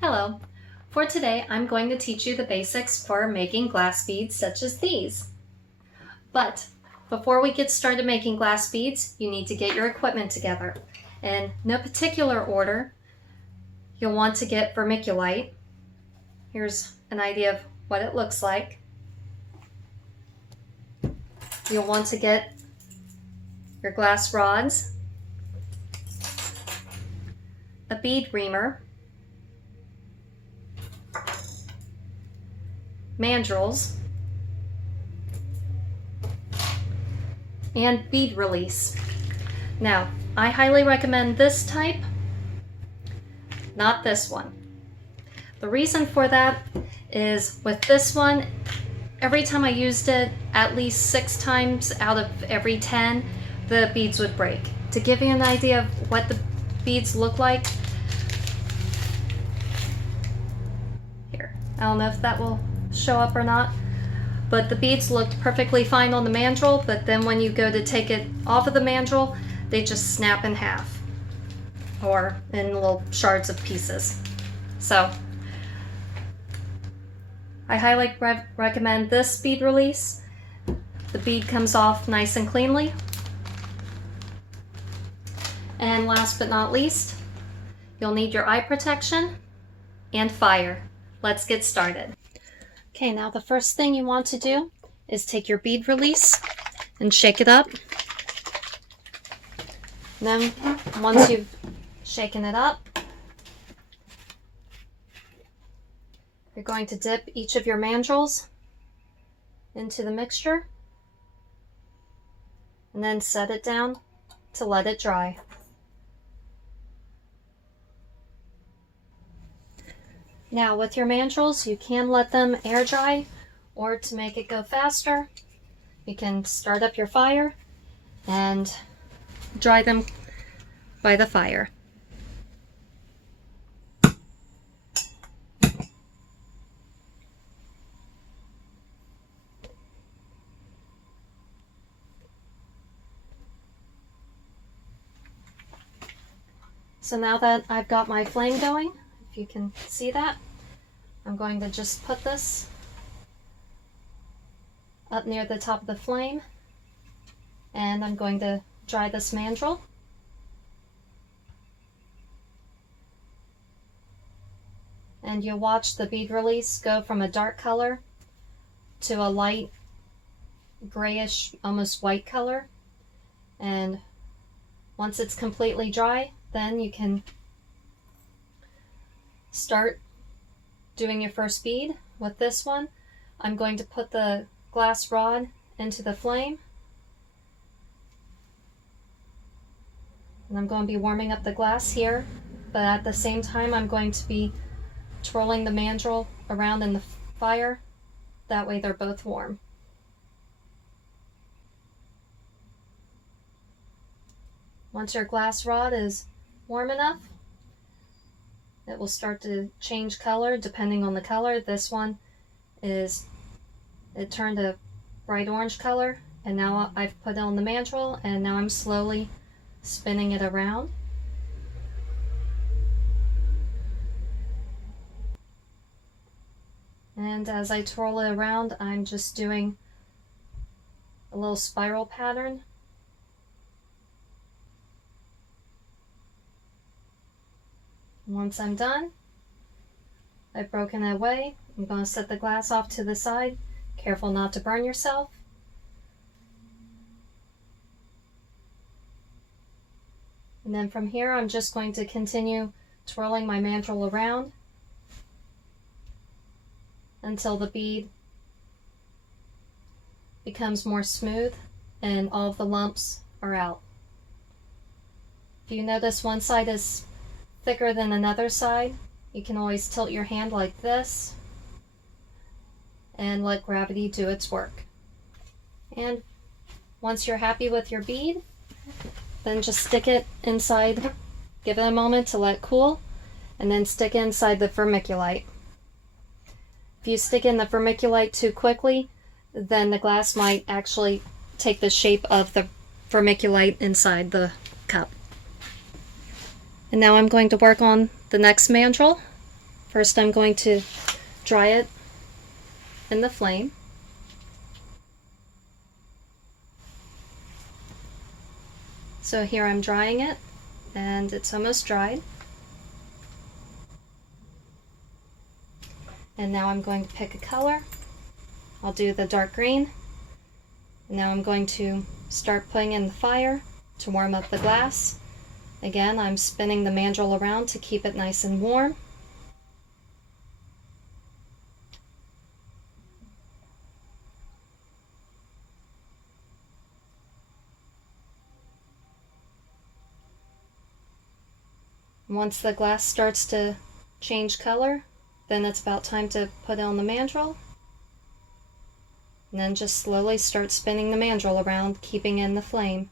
Hello. For today, I'm going to teach you the basics for making glass beads such as these. But before we get started making glass beads, you need to get your equipment together. In no particular order, you'll want to get vermiculite. Here's an idea of what it looks like. You'll want to get your glass rods, a bead reamer, mandrels, and bead release. Now, I highly recommend this type, not this one. The reason for that is with this one, every time I used it, at least 6 times out of every 10, the beads would break. To give you an idea of what the beads look like, here, I don't know if that will show up or not, but the beads looked perfectly fine on the mandrel, but then when you go to take it off of the mandrel, they just snap in half or in little shards of pieces. So I highly recommend this bead release. The bead comes off nice and cleanly. And last but not least, you'll need your eye protection and fire. Let's get started. Okay, now the first thing you want to do is take your bead release and shake it up. And then once you've shaken it up, you're going to dip each of your mandrels into the mixture and then set it down to let it dry. Now with your mandrels, you can let them air dry, or to make it go faster, you can start up your fire and dry them by the fire. So now that I've got my flame going, if you can see that, I'm going to just put this up near the top of the flame, and I'm going to dry this mandrel. And you'll watch the bead release go from a dark color to a light grayish, almost white color. And once it's completely dry, then you can start doing your first bead. With this one, I'm going to put the glass rod into the flame, and I'm going to be warming up the glass here, but at the same time I'm going to be twirling the mandrel around in the fire. That way they're both warm. Once your glass rod is warm enough, it will start to change color depending on the color. This one it turned a bright orange color, and now I've put it on the mandrel, and now I'm slowly spinning it around. And as I twirl it around, I'm just doing a little spiral pattern. Once I'm done, I've broken it away. I'm going to set the glass off to the side. Careful not to burn yourself. And then from here, I'm just going to continue twirling my mandrel around until the bead becomes more smooth and all of the lumps are out. If you notice one side is thicker than another side, you can always tilt your hand like this and let gravity do its work. And once you're happy with your bead, then just stick it inside, give it a moment to let cool, and then stick it inside the vermiculite. If you stick in the vermiculite too quickly, then the glass might actually take the shape of the vermiculite inside the cup. And now I'm going to work on the next mandrel. First I'm going to dry it in the flame. So here I'm drying it, and it's almost dried. And now I'm going to pick a color. I'll do the dark green. And now I'm going to start putting in the fire to warm up the glass. Again, I'm spinning the mandrel around to keep it nice and warm. Once the glass starts to change color, then it's about time to put on the mandrel. And then just slowly start spinning the mandrel around, keeping in the flame.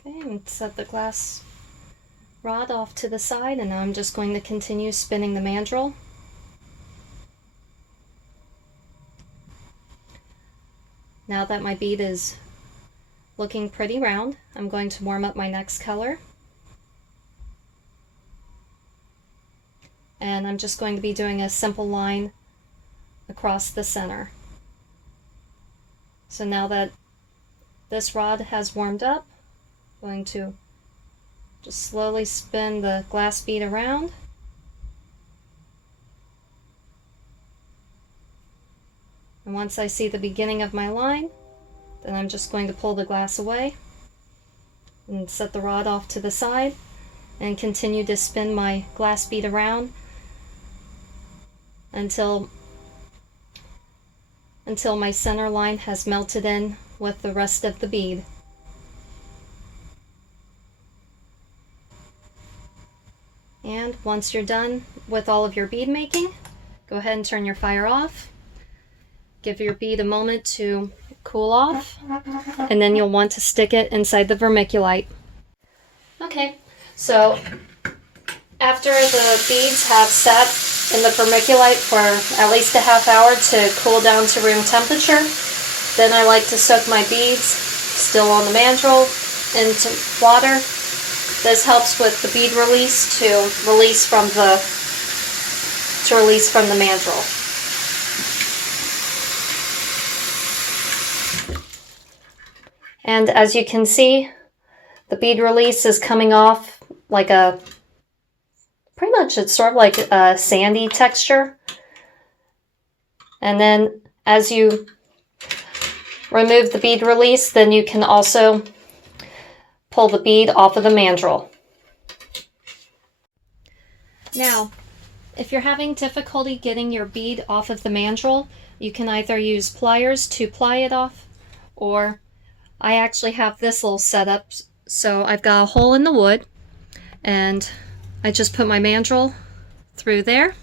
Okay, and set the glass rod off to the side, and now I'm just going to continue spinning the mandrel. Now that my bead is looking pretty round, I'm going to warm up my next color. And I'm just going to be doing a simple line across the center. So now that this rod has warmed up, I'm going to just slowly spin the glass bead around. And once I see the beginning of my line, then I'm just going to pull the glass away and set the rod off to the side and continue to spin my glass bead around until my center line has melted in with the rest of the bead. And once you're done with all of your bead making, go ahead and turn your fire off. Give your bead a moment to cool off, and then you'll want to stick it inside the vermiculite. Okay, so after the beads have sat in the vermiculite for at least a half hour to cool down to room temperature, then I like to soak my beads, still on the mandrel, into water. This helps with the bead release to release from the mandrel. And as you can see, the bead release is coming off like pretty much it's sort of like a sandy texture. And then as you remove the bead release, then you can also pull the bead off of the mandrel. Now, if you're having difficulty getting your bead off of the mandrel, you can either use pliers to ply it off, or I actually have this little setup. So I've got a hole in the wood, and I just put my mandrel through there,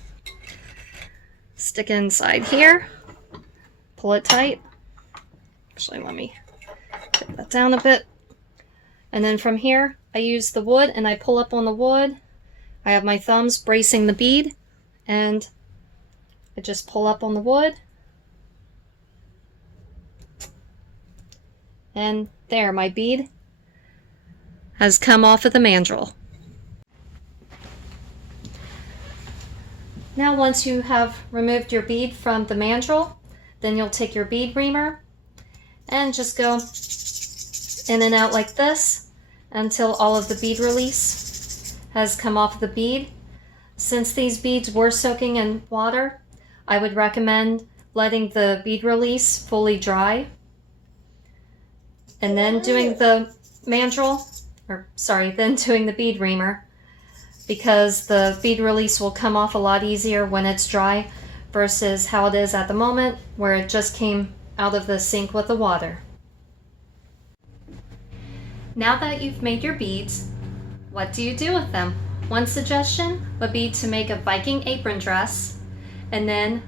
stick it inside here, pull it tight. Actually, let me get that down a bit. And then from here, I use the wood and I pull up on the wood. I have my thumbs bracing the bead, and I just pull up on the wood. And there, my bead has come off of the mandrel. Now once you have removed your bead from the mandrel, then you'll take your bead reamer and just go in and out like this until all of the bead release has come off the bead. Since these beads were soaking in water, I would recommend letting the bead release fully dry and then doing the then doing the bead reamer, because the bead release will come off a lot easier when it's dry versus how it is at the moment where it just came out of the sink with the water. Now that you've made your beads, what do you do with them? One suggestion would be to make a Viking apron dress, and then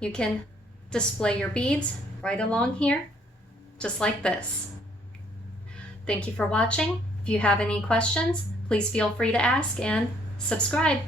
you can display your beads right along here, just like this. Thank you for watching. If you have any questions, please feel free to ask and subscribe.